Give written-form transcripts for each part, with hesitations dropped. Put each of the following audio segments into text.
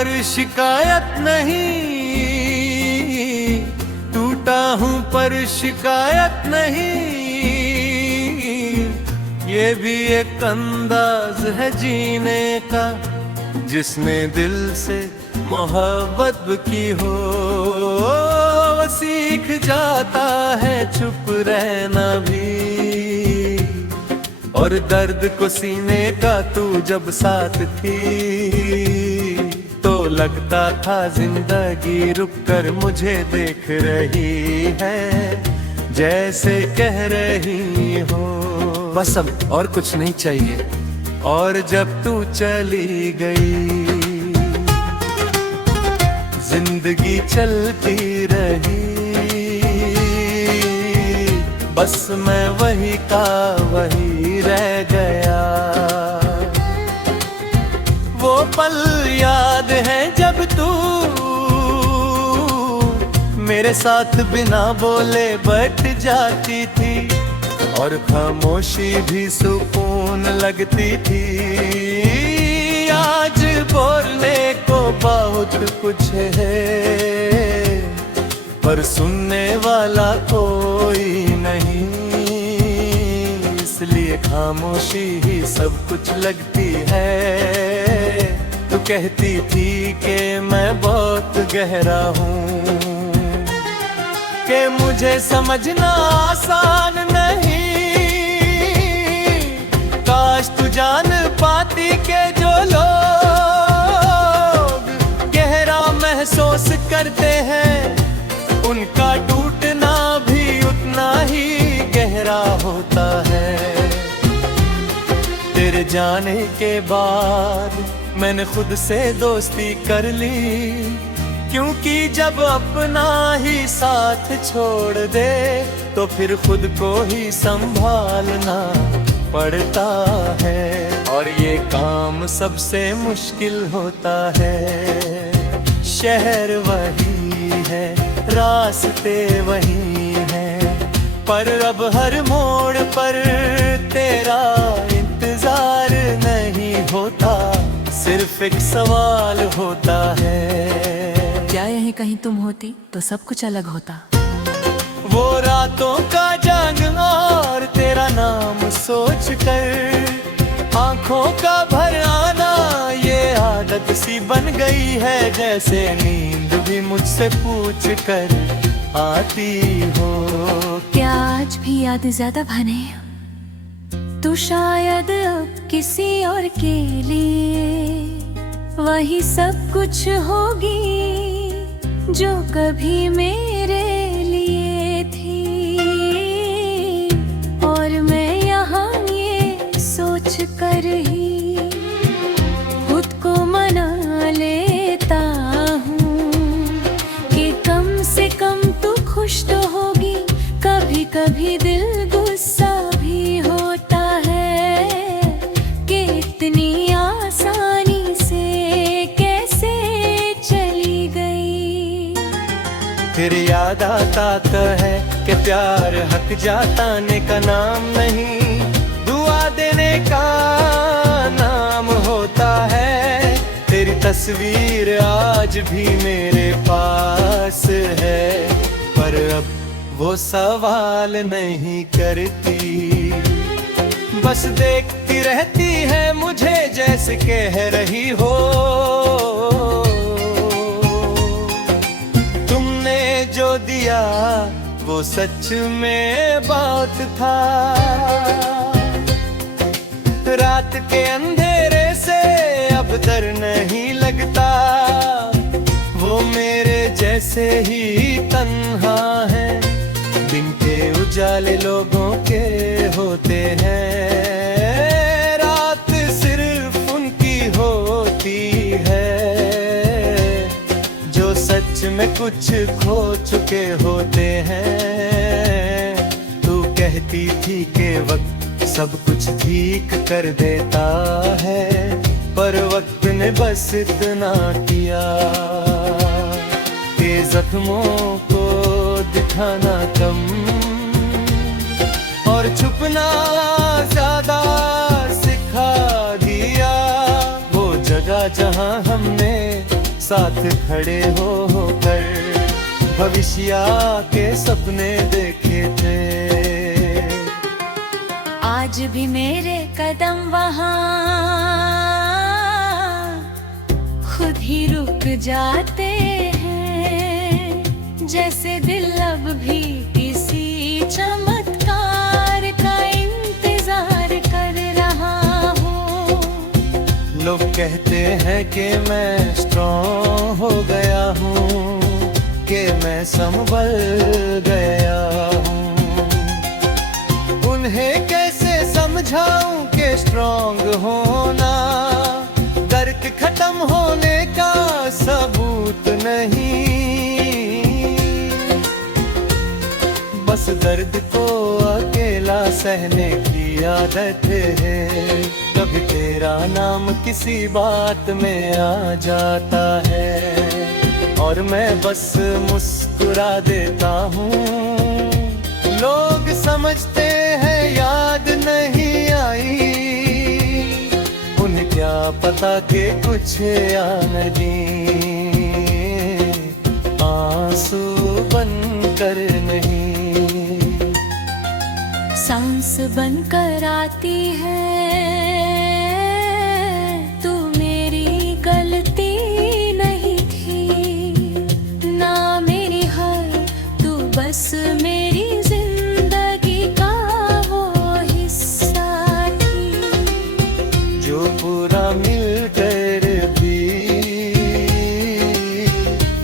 पर शिकायत नहीं, टूटा हूँ पर शिकायत नहीं। ये भी एक अंदाज है जीने का, जिसने दिल से मोहब्बत की हो। वो सीख जाता है चुप रहना भी, और दर्द को सीने का तू जब साथ थी, तो लगता था जिंदगी रुक कर मुझे देख रही है, जैसे कह रही हो बस अब और कुछ नहीं चाहिए। और जब तू चली गई, जिंदगी चलती रही, बस मैं वही का वही रह गया। वो पल याद है जब तू मेरे साथ बिना बोले बैठ जाती थी, और खामोशी भी सुकून लगती थी। आज बोलने को बहुत कुछ है, पर सुनने वाला कोई नहीं, इसलिए खामोशी ही सब कुछ लगती है। तू कहती थी कि मैं बहुत गहरा हूँ, कि मुझे समझना आसान नहीं। काश तू जान पाती के जो लोग गहरा महसूस करते हैं, उनका टूटना भी उतना ही गहरा होता है। तेरे जाने के बाद मैंने खुद से दोस्ती कर ली, क्योंकि जब अपना ही साथ छोड़ दे, तो फिर खुद को ही संभालना पड़ता है। और ये काम सबसे मुश्किल होता है। शहर वही है, रास्ते वही हैं, पर अब हर मोड़ पर तेरा इंतजार नहीं होता, सिर्फ एक सवाल होता है, क्या यहीं कहीं तुम होती तो सब कुछ अलग होता। वो रातों का जागना और तेरा नाम सोच कर आंखों का भर आना, ये आदत सी बन गई है, जैसे नींद भी मुझसे पूछ कर आती हो। क्या आज भी याद ज्यादा बने तो शायद अब किसी और के लिए वही सब कुछ होगी जो कभी मेरे लिए थी। और मैं यहाँ ये सोच कर ही खुद को मना लेता हूँ कि कम से कम तू खुश तो होगी। कभी कभी दिल गुस्सा भी होता है कि इतनी आसानी से कैसे चली गई। फिर याद आता तो है कि प्यार हक जाताने का नाम नहीं, दुआ देने का नाम होता है। तेरी तस्वीर आज भी मेरे पास है, पर अब वो सवाल नहीं करती, बस देखती रहती है मुझे जैसे कह रही हो। तुमने जो दिया वो सच में बात था, रात के अंधेरे से अब डर नहीं लगता। वो मेरे जैसे ही तन्हा है, दिन के उजाले लोगों के होते हैं, रात सिर्फ उनकी होती है जो सच में कुछ खो चुके होते हैं। तू कहती थी कि वक्त सब कुछ ठीक कर देता है, पर वक्त ने बस इतना किया कि जख्मों को दिखाना कम और छुपना ज्यादा सिखा दिया। वो जगह जहां हमने साथ खड़े होकर भविष्य के सपने देखे थे। आज भी मेरे कदम वहाँ खुद ही रुक जाते हैं, जैसे दिल अब भी किसी चमत्कार का इंतजार कर रहा हो। लोग कहते हैं कि मैं स्ट्रॉन्ग हो गया हूँ, कि मैं संभल गया हूँ। उन्हें कैसे समझाऊं कि स्ट्रॉन्ग होना दर्द खत्म होने का सबूत नहीं। बस दर्द को अकेला सहने की आदत है, कभी तेरा नाम किसी बात में आ जाता है और मैं बस मुस्कुरा देता हूँ। लोग समझते हैं याद नहीं आई, उन्हें क्या पता कि कुछ आनदी आंसू बनकर नहीं, सांस बनकर आती है। तू मेरी गलती नहीं थी ना मेरी हार, तू बस मेरी जिंदगी का वो हिस्सा थी जो पूरा मिलकर भी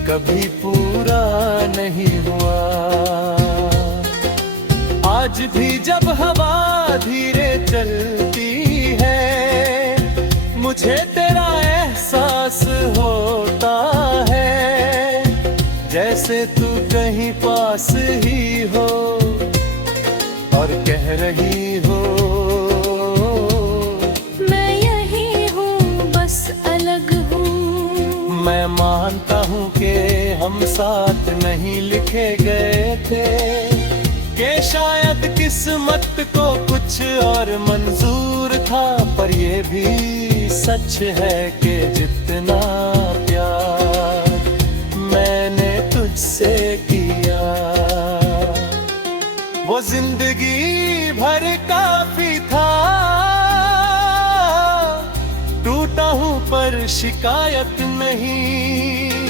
कभी पूरा नहीं हुआ। आज भी जब हवा धीरे चलती है, मुझे तेरा एहसास होता है, जैसे तू कहीं पास ही हो और कह रही हो मैं यही हूँ, बस अलग हूँ। मैं मानता हूँ कि हम साथ नहीं लिखे गए थे, कि शायद किस्मत को कुछ और मंजूर था, पर ये भी सच है कि जितना प्यार मैंने तुझसे किया वो जिंदगी भर काफी था। टूटा हूँ पर शिकायत नहीं,